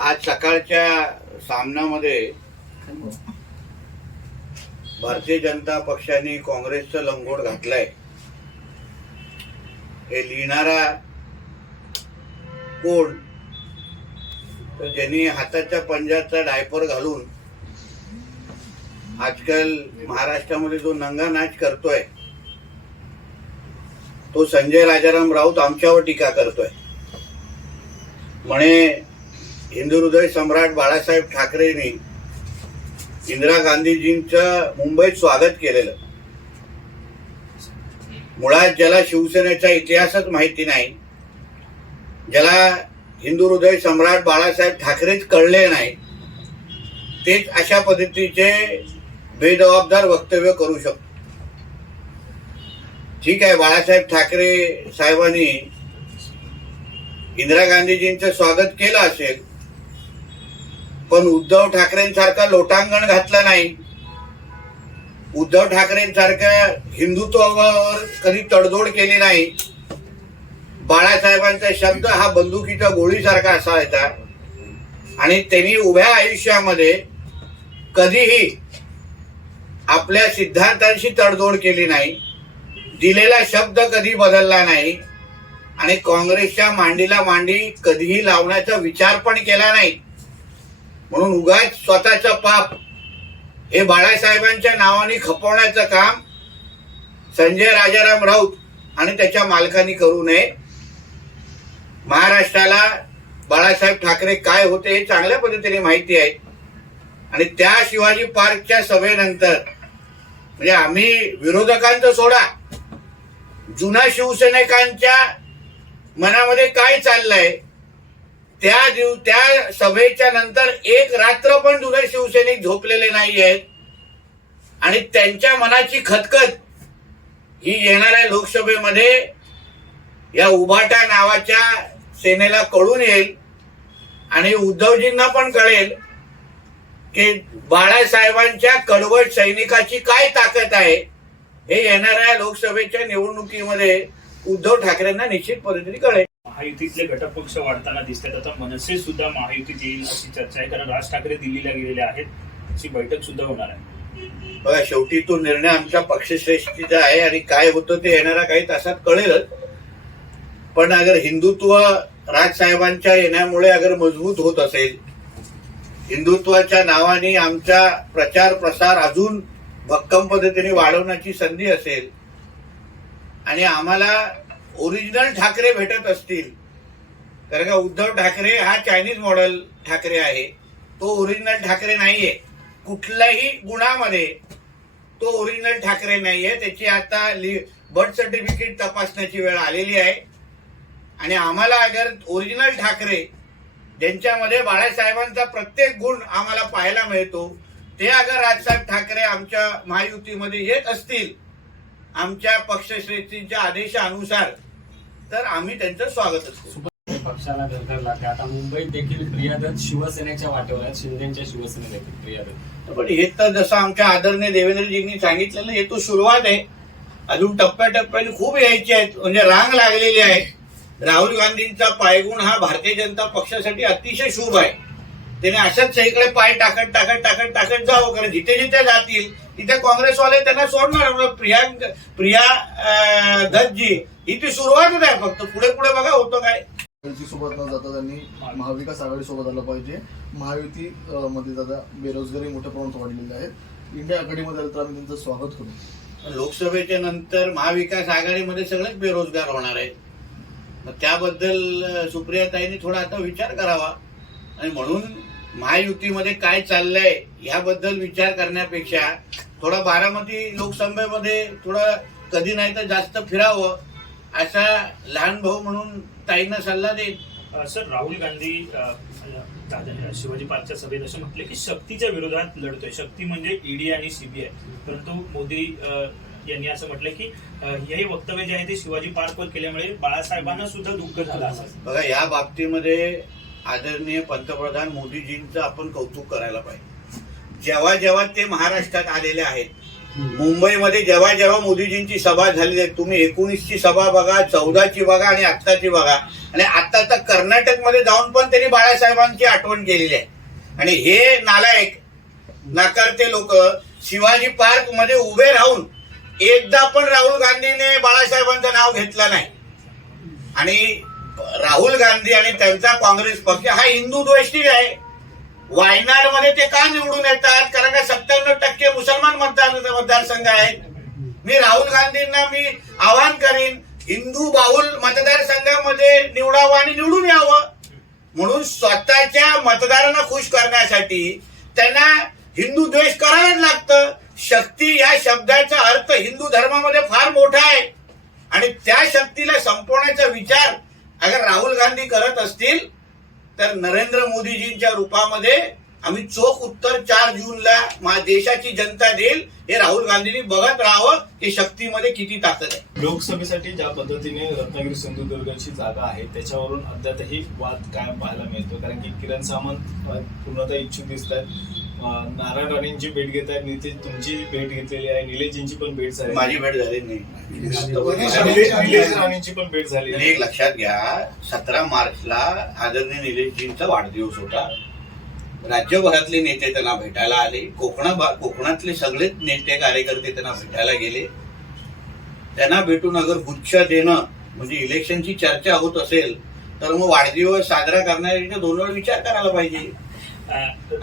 आज सकाळच्या सामन्यामध्ये भारतीय जनता पक्षाने काँग्रेसचं लंगोट घातलंय. हे लिहिणारा कोण? तर ज्यांनी हाताच्या पंजाचा डायपर घालून आजकाल महाराष्ट्रामध्ये जो नंगा नाच करतोय तो संजय राजाराम राऊत आमच्यावर टीका करतोय. म्हणे हिंदू हृदय सम्राट बाळासाहेब ठाकरेंनी इंदिरा गांधीजींचं मुंबईत स्वागत केलेलं. मुळात ज्याला शिवसेनेचा इतिहासच माहिती नाही ज्याला हिंदू हृदय सम्राट बाळासाहेब ठाकरेच कळले नाही तेच अशा पद्धतीचे बेजबाबदार वक्तव्य करू शकतो. ठीक आहे बाळासाहेब ठाकरे साहेबांनी इंदिरा गांधीजींचं स्वागत केलं असेल पण उद्धव ठाकरेंसारखा लोटांगण घातलं नाही. उद्धव ठाकरेंसारखं हिंदुत्वावर कधी तडजोड केली नाही. बाळासाहेबांचा शब्द हा बंदुकीच्या गोळीसारखा असायचा आणि त्यांनी उभ्या आयुष्यामध्ये कधीही आपल्या सिद्धांतांशी तडजोड केली नाही. दिलेला शब्द कधी बदलला नाही. आणि काँग्रेसच्या मांडीला मांडी कधीही लावण्याचा विचार पण केला नाही. म्हणून उगाच स्वतःचा पाप हे बाळासाहेबांच्या नावाने खपवण्याचं काम संजय राजाराम राऊत आणि त्याच्या मालकांनी करू नये. महाराष्ट्राला बाळासाहेब ठाकरे काय होते हे चांगल्या पद्धतीने माहिती आहे. आणि त्या शिवाजी पार्कच्या सभेनंतर म्हणजे आम्ही विरोधकांचं सोडा जुना शिवसैनिकांच्या मनामध्ये काय चाललंय त्या दिव त्या सभेच्या नंतर एक रात्र पण जुने शिवसैनिक झोपलेले नाही आहेत आणि त्यांच्या मनाची खतखत ही येणाऱ्या लोकसभेमध्ये या उभाटा नावाच्या सेनेला कळून येईल. आणि उद्धवजींना पण कळेल की बाळासाहेबांच्या कडवट सैनिकाची काय ताकद आहे हे येणाऱ्या लोकसभेच्या निवडणुकीमध्ये उद्धव ठाकरेंना निश्चित पद्धतीने कळेल. महायुतीतले घटक पक्ष वाढताना दिसतात. आता मनसे सुद्धा महायुतीत येईल अशी चर्चा आहे कारण राज ठाकरे दिल्लीला गेलेले आहेत. अशी बैठक सुद्धा होणार आहे. बघा शेवटी तो निर्णय आमच्या पक्षश्रेष्ठीचा आहे आणि काय होतं ते येणाऱ्या काही तासात कळेलच. पण अगर हिंदुत्व राजसाहेबांच्या येण्यामुळे अगर मजबूत होत असेल हिंदुत्वाच्या नावाने आमचा प्रचार प्रसार अजून भक्कम पद्धतीने वाढवण्याची संधी असेल आणि आम्हाला ओरिजिनल ठाकरे भेटत असतील. कारण का उद्धव ठाकरे हा चायनीज मॉडेल ठाकरे आहे. तो ओरिजिनल ठाकरे नाहीये. कुठल्याही गुणामध्ये तो ओरिजिनल ठाकरे नाहीये. त्याची आता बर्थ सर्टिफिकेट तपासण्याची वेळ आलेली आहे. आणि आम्हाला अगर ओरिजिनल ठाकरे ज्यांच्यामध्ये बाळासाहेबांचा प्रत्येक गुण आम्हाला पाहायला मिळतो ते अगर राजसाहेब ठाकरे आमच्या महायुतीमध्ये येत असतील आमच्या पक्षश्रेष्ठींच्या आदेशानुसार तर आम्ही त्यांचं स्वागतच करू पक्षाला धरधर लागते. आता मुंबईत देखील प्रियादत शिवसेनेच्या वाटेवर आहेत. शिंदेच्या शिवसेनेत देखील प्रियादत पण हे तर जसं आमच्या आदरणीय देवेंद्रजींनी सांगितलेलं हे तो सुरुवात आहे. अजून टप्प्याटप्प्याने खूप यायचे आहेत. म्हणजे रांग लागलेली आहे. राहुल गांधींचा पायगुण हा भारतीय जनता पक्षासाठी अतिशय शुभ आहे. त्याने अशाच सगळीकडे पाय टाकत टाकत टाकत टाकत जावं. कारण जिथे जिथे जातील तिथे काँग्रेसवाले त्यांना सोडणार. प्रिया अं, दत्तजी ती सुरुवातच आहे फक्त पुढे पुढे बघा होतं काय. सोबत न जाता त्यांनी महाविकास आघाडी सोबत आलं पाहिजे. महायुती मध्ये दादा बेरोजगारी मोठ्या प्रमाणात वाढलेली आहे इंडिया आघाडीमध्ये आलं तर आम्ही त्यांचं स्वागत करू. लोकसभेच्या नंतर महाविकास आघाडीमध्ये सगळेच बेरोजगार होणार आहेत. मग त्याबद्दल सुप्रियाताईंनी थोडा आता विचार करावा. आणि म्हणून महायुतीमध्ये काय चाललंय ह्याबद्दल विचार करण्यापेक्षा थोडा बारामती लोकसभेमध्ये थोडं कधी नाही तर जास्त फिरावं. असा लहान भाऊ म्हणून ताईंना सल्ला देईल अ, सर राहुल गांधी शिवाजी पार्कच्या सभेत असं म्हटलं की शक्तीच्या विरोधात लढतोय. शक्ती म्हणजे ईडी आणि सीबीआय परंतु मोदी यांनी असं म्हटलं की हे वक्तव्य जे आहे ते शिवाजी पार्कवर केल्यामुळे बाळासाहेबांना सुद्धा दुःख झालं असं. बघा या बाबतीमध्ये आदरणीय पंतप्रधान मोदीजींचं आपण कौतुक करायला पाहिजे. जेव्हा जेव्हा ते महाराष्ट्रात आलेले आहेत मुंबईमध्ये जेव्हा जेव्हा मोदीजींची सभा झाली आहे तुम्ही एकोणीसची सभा बघा चौदाची बघा आणि आत्ताची बघा. आणि आता तर कर्नाटकमध्ये जाऊन पण त्यांनी बाळासाहेबांची आठवण केलेली आहे. आणि हे नालायक नाकारते लोक शिवाजी पार्कमध्ये उभे राहून एकदा पण राहुल गांधीने बाळासाहेबांचं नाव घेतलं नाही. आणि राहुल गांधी आणि त्यांचा काँग्रेस पक्ष हा हिंदू द्वेषी आहे. वायनाडमध्ये ते का निवडून येतात? कारण का सत्त्याण्णव टक्के मुसलमान मतदार मतदारसंघ आहेत. मी राहुल गांधींना मी आवाहन करीन हिंदू बाहुल मतदारसंघामध्ये निवडावं आणि निवडून यावं. म्हणून स्वतःच्या मतदारांना खुश करण्यासाठी त्यांना हिंदू द्वेष करायलाच लागतं. शक्ती या शब्दाचा अर्थ हिंदू धर्मामध्ये फार मोठा आहे. आणि त्या शक्तीला संपवण्याचा विचार अगर राहुल गांधी करत असतील तर नरेंद्र मोदीजींच्या रूपामध्ये आम्ही चोख उत्तर चार जूनला मा देशाची जनता देईल हे राहुल गांधींनी बघत राहावं की शक्तीमध्ये किती ताकद आहे. लोकसभेसाठी ज्या पद्धतीने रत्नागिरी सिंधुदुर्गची जागा आहे त्याच्यावरून अद्यापही वाद कायम पाहायला मिळतो कारण की किरण सामंत पूर्णतः इच्छुक दिसत आहेत नारायण राणेंची भेट घेत आहेत नितीश तुमची भेट घेतलेली आहे निलेशजींची पण भेट झाली माझी भेट झाली नाही. निलेश निलेश राणेंची पण भेट झाली आणि एक लक्षात घ्या सतरा मार्चला आदरणीय निलेशजींचा वाढदिवस होता. राज्यभरातले नेते त्यांना भेटायला आले. कोकणा कोकणातले सगळेच नेते कार्यकर्ते त्यांना भेटायला गेले. त्यांना भेटून अगर गुच्छ देणं म्हणजे इलेक्शनची चर्चा होत असेल तर मग वाढदिवस साजरा करण्यासाठी दोन वेळ विचार करायला पाहिजे.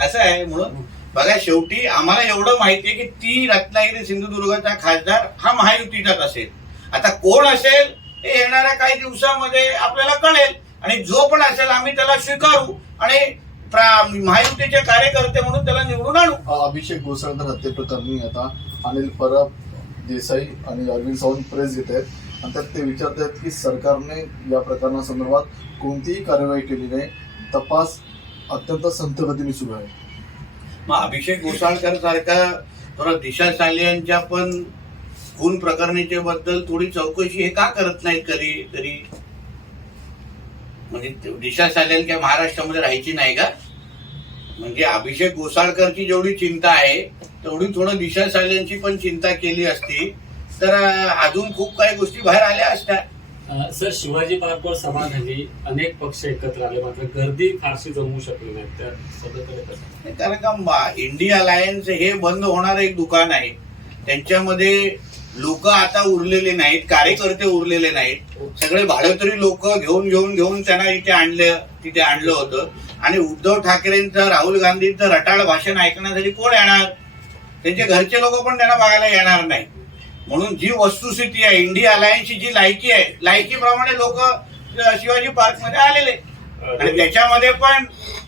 असं आहे म्हणून बघा शेवटी आम्हाला एवढं माहितीये की ती रत्नागिरी सिंधुदुर्गचा खासदार हा महायुतीचाच असेल. आता कोण असेल हे येणाऱ्या काही दिवसामध्ये आपल्याला कळेल. आणि जो पण असेल आम्ही त्याला स्वीकारू आणि प्रा- महायुतीचे कार्यकर्ते म्हणून त्याला निवडून आणू. अभिषेक घोसाळकर हत्येप्रकरणी आता अनिल परब देसाई आणि अरविंद सावंत प्रेस घेत आहेत. आणि त्यात ते विचारत आहेत की सरकारने या प्रकरणासंदर्भात कोणतीही कारवाई केली नाही. तपास अत्यंत संत गतीने सुरू आहे. मग अभिषेक घोसाळकर सारख्या थोडा दिशा सालियांच्या पण खून प्रकरणीच्या बद्दल थोडी चौकशी हे का करत नाही कधी तरी? म्हणजे दिशा सालियन काय महाराष्ट्रामध्ये राहायची नाही का? म्हणजे अभिषेक घोसाळकरची जेवढी चिंता आहे तेवढी थोडं दिशा सालियांची पण चिंता केली असती. तर अजून खूप काही गोष्टी बाहेर आल्या असत्या. सर शिवाजी पार्कवर सभा झाली अनेक पक्ष एकत्र आले. मात्र गर्दी फारशी जमवू शकली नाही. त्या सभेकडे कारण का इंडिया अलायन्स हे बंद होणार एक दुकान आहे. त्यांच्यामध्ये लोक आता उरलेले नाहीत कार्यकर्ते उरलेले नाहीत. सगळे भाडोतरी लोक घेऊन घेऊन घेऊन त्यांना इथे आणलं तिथे आणलं होतं. आणि उद्धव ठाकरेंचं राहुल गांधींचं रटाळ भाषण ऐकण्यासाठी कोण येणार? त्यांचे घरचे लोक पण त्यांना बघायला येणार नाही म्हणून जी वस्तुस्थिती आहे इंडिया अलायन्सची जी लायकी आहे लायकीप्रमाणे लोक शिवाजी पार्कमध्ये आलेले. आणि त्याच्यामध्ये पण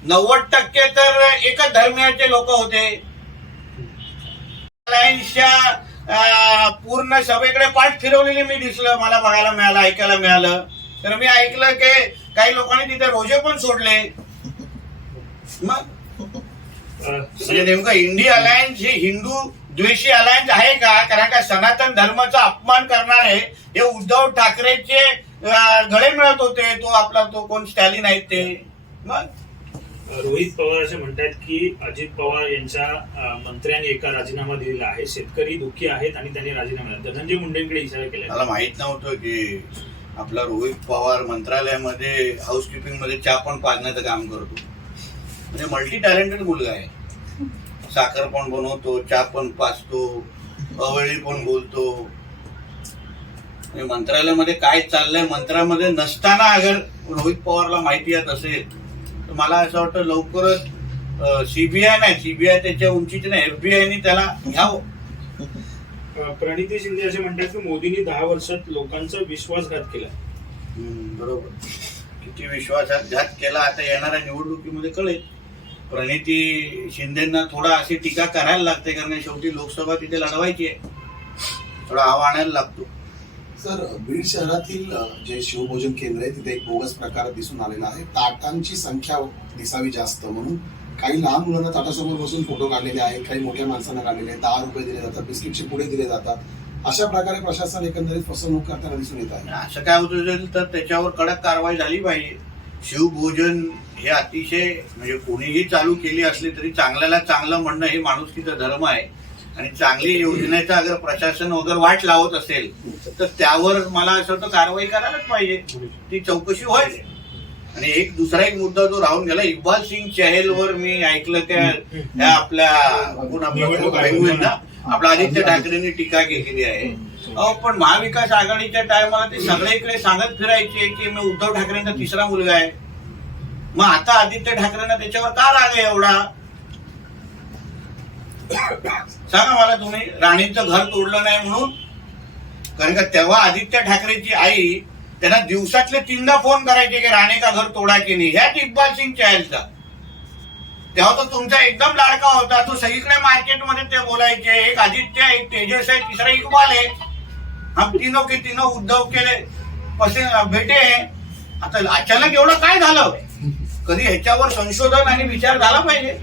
नव्वद टक्के तर एकच धर्मियाचे लोक होते. अलायन्सच्या पूर्ण सभेकडे पाठ फिरवलेली मी दिसलं मला बघायला मिळालं ऐकायला मिळालं. तर मी ऐकलं की काही लोकांनी तिथे रोजे पण सोडले. मग? म्हणजे नेमकं इंडिया अलायन्स हे हिंदू द्वेषी अलायन्स आहे का? कारण का सनातन धर्माचा अपमान करणारे हे उद्धव ठाकरेचे गळे मिळत होते. तो आपला तो कोण? स्टॅलिन आहेत ते. मग? रोहित पवार असे म्हणतात की अजित पवार यांच्या मंत्र्यांनी एका राजीनामा दिलेला आहे. शेतकरी दुःखी आहेत आणि त्यांनी राजीनामा दिला. धनंजय मुंडेंकडे इशारा केला मला माहीत नव्हतं की आपला रोहित पवार मंत्रालयामध्ये हाऊसकीपिंगमध्ये चहा पण पाजण्याचं काम करतो. म्हणजे मल्टी टॅलेंटेड मुलगा आहे. साखर पण बनवतो चहा पण पाजतो अवळी पण बोलतो. मंत्रालयामध्ये काय चाललंय मंत्रालयामध्ये नसताना अगर रोहित पवारला माहिती येत असेल तर मला असं वाटतं लवकरच सीबीआय नाही सीबीआय त्याच्या उंचीची नाही एफबीआयने त्याला घ्यावं. प्रणिती शिंदे असे म्हणतात की मोदींनी दहा वर्षात लोकांचा विश्वासघात केला. बरोबर. किती विश्वासात घात केला आता येणाऱ्या निवडणुकीमध्ये कळेल. प्रणिती शिंदेना थोडा अशी टीका करायला लागते कारण शेवटी लोकसभा तिथे लढवायची आहे. थोडा आव आणायला लागतो. सर बीड शहरातील जे शिवभोजन केंद्र आहे तिथे एक बोगस प्रकार दिसून आलेला आहे. ताटांची संख्या दिसावी जास्त म्हणून. काही लहान मुलांना ताटासमोर बसून फोटो काढलेले आहेत काही मोठ्या माणसांना काढलेले आहेत. दहा रुपये दिले जातात बिस्किटचे पुढे दिले जातात. अशा प्रकारे प्रशासन एकंदरीत फसवणूक करताना दिसून येत आहे. असं काय होत असेल तर त्याच्यावर कडक कारवाई झाली पाहिजे. शिवभोजन हे अतिशय म्हणजे कोणीही चालू केली असली तरी चांगल्याला चांगलं म्हणणं हे माणुसकीचा धर्म आहे. आणि चांगली योजनेचा अगर प्रशासन वगैरे वाट लावत असेल तर त्यावर मला असं वाटतं कारवाई करायलाच पाहिजे. ती चौकशी व्हायची. आणि एक दुसरा एक मुद्दा जो राहून गेला इक्बाल सिंग चहलवर मी ऐकलं त्या आपल्या ना आपला आदित्य ठाकरेंनी टीका केलेली आहे. अहो पण महाविकास आघाडीच्या टायमाला ते सगळे इकडे सांगत फिरायचे की मी उद्धव ठाकरेंचा तिसरा मुलगा आहे. मग आता आदित्य ठाकरेंना त्याच्यावर का राग आहे एवढा? सांगा मला तुम्ही राणीचं घर तोडलं नाही म्हणून? कारण का तेव्हा आदित्य ठाकरेची आई त्यांना दिवसातले तीनदा फोन करायचे की राणे का घर तोडा की नाही? ह्याच इक्बाल सिंग चहलचा तेव्हा तो तुमचा एकदम लाडका होता. तो सगळीकडे मार्केटमध्ये ते बोलायचे. एक आदित्य एक तेजस आहे तिसरा इक्बाल आहे हम तीनों के तीनों उद्धव केले कसे भेटे. आता अचानक एवढं काय झालं? कधी ह्याच्यावर संशोधन आणि विचार झाला पाहिजे?